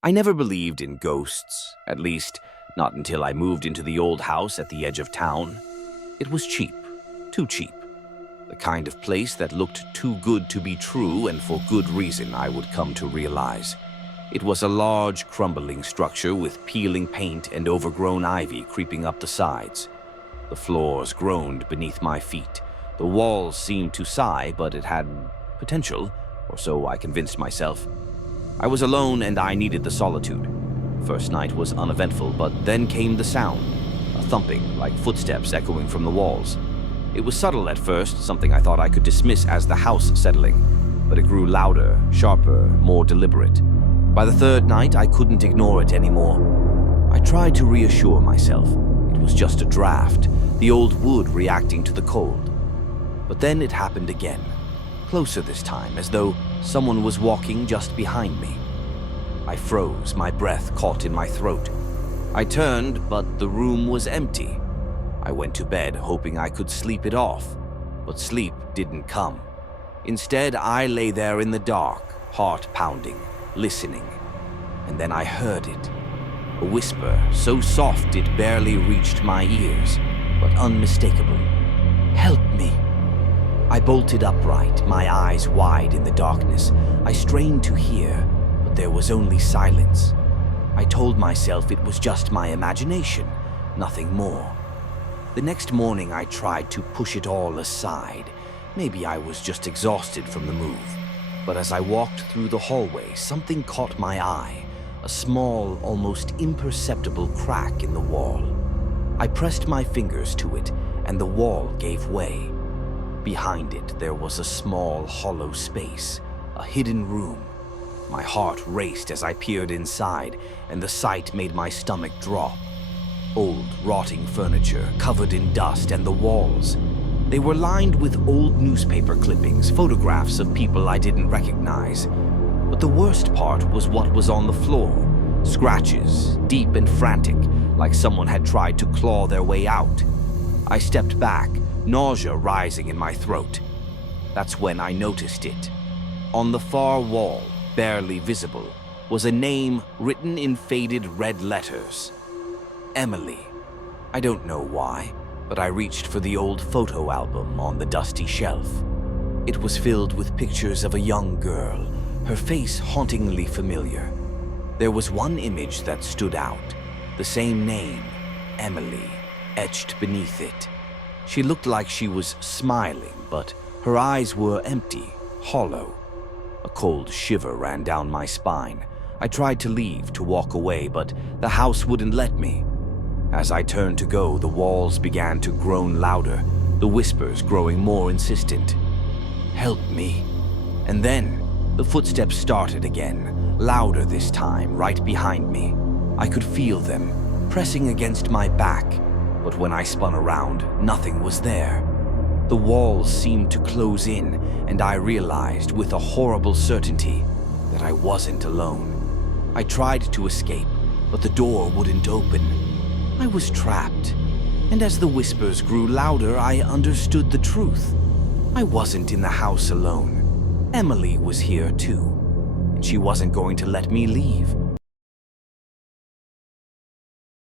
I never believed in ghosts, at least not until I moved into the old house at the edge of town. It was cheap, too cheap. The kind of place that looked too good to be true, and for good reason, I would come to realize. It was a large, crumbling structure with peeling paint and overgrown ivy creeping up the sides. The floors groaned beneath my feet. The walls seemed to sigh, but it had potential, or so I convinced myself. I was alone and I needed the solitude. First night was uneventful, but then came the sound, a thumping like footsteps echoing from the walls. It was subtle at first, something I thought I could dismiss as the house settling, but it grew louder, sharper, more deliberate. By the third night, I couldn't ignore it anymore. I tried to reassure myself. It was just a draft, the old wood reacting to the cold. But then it happened again, closer this time, as though someone was walking just behind me. I froze, my breath caught in my throat. I turned, but the room was empty. I went to bed, hoping I could sleep it off, but sleep didn't come. Instead, I lay there in the dark, heart pounding, listening, and then I heard it. A whisper, so soft it barely reached my ears, but unmistakable. "Help me." I bolted upright, my eyes wide in the darkness. I strained to hear, but there was only silence. I told myself it was just my imagination, nothing more. The next morning I tried to push it all aside. Maybe I was just exhausted from the move. But as I walked through the hallway, something caught my eye, a small, almost imperceptible crack in the wall. I pressed my fingers to it, and the wall gave way. Behind it, there was a small, hollow space, a hidden room. My heart raced as I peered inside, and the sight made my stomach drop. Old, rotting furniture, covered in dust, and the walls. They were lined with old newspaper clippings, photographs of people I didn't recognize. But the worst part was what was on the floor. Scratches, deep and frantic, like someone had tried to claw their way out. I stepped back, nausea rising in my throat. That's when I noticed it. On the far wall, barely visible, was a name written in faded red letters. Emily. I don't know why, but I reached for the old photo album on the dusty shelf. It was filled with pictures of a young girl, her face hauntingly familiar. There was one image that stood out, the same name, Emily, etched beneath it. She looked like she was smiling, but her eyes were empty, hollow. A cold shiver ran down my spine. I tried to leave, to walk away, but the house wouldn't let me. As I turned to go, the walls began to groan louder, the whispers growing more insistent. "Help me." And then, the footsteps started again, louder this time, right behind me. I could feel them, pressing against my back, but when I spun around, nothing was there. The walls seemed to close in, and I realized with a horrible certainty that I wasn't alone. I tried to escape, but the door wouldn't open. I was trapped, and as the whispers grew louder, I understood the truth. I wasn't in the house alone. Emily was here too, and she wasn't going to let me leave.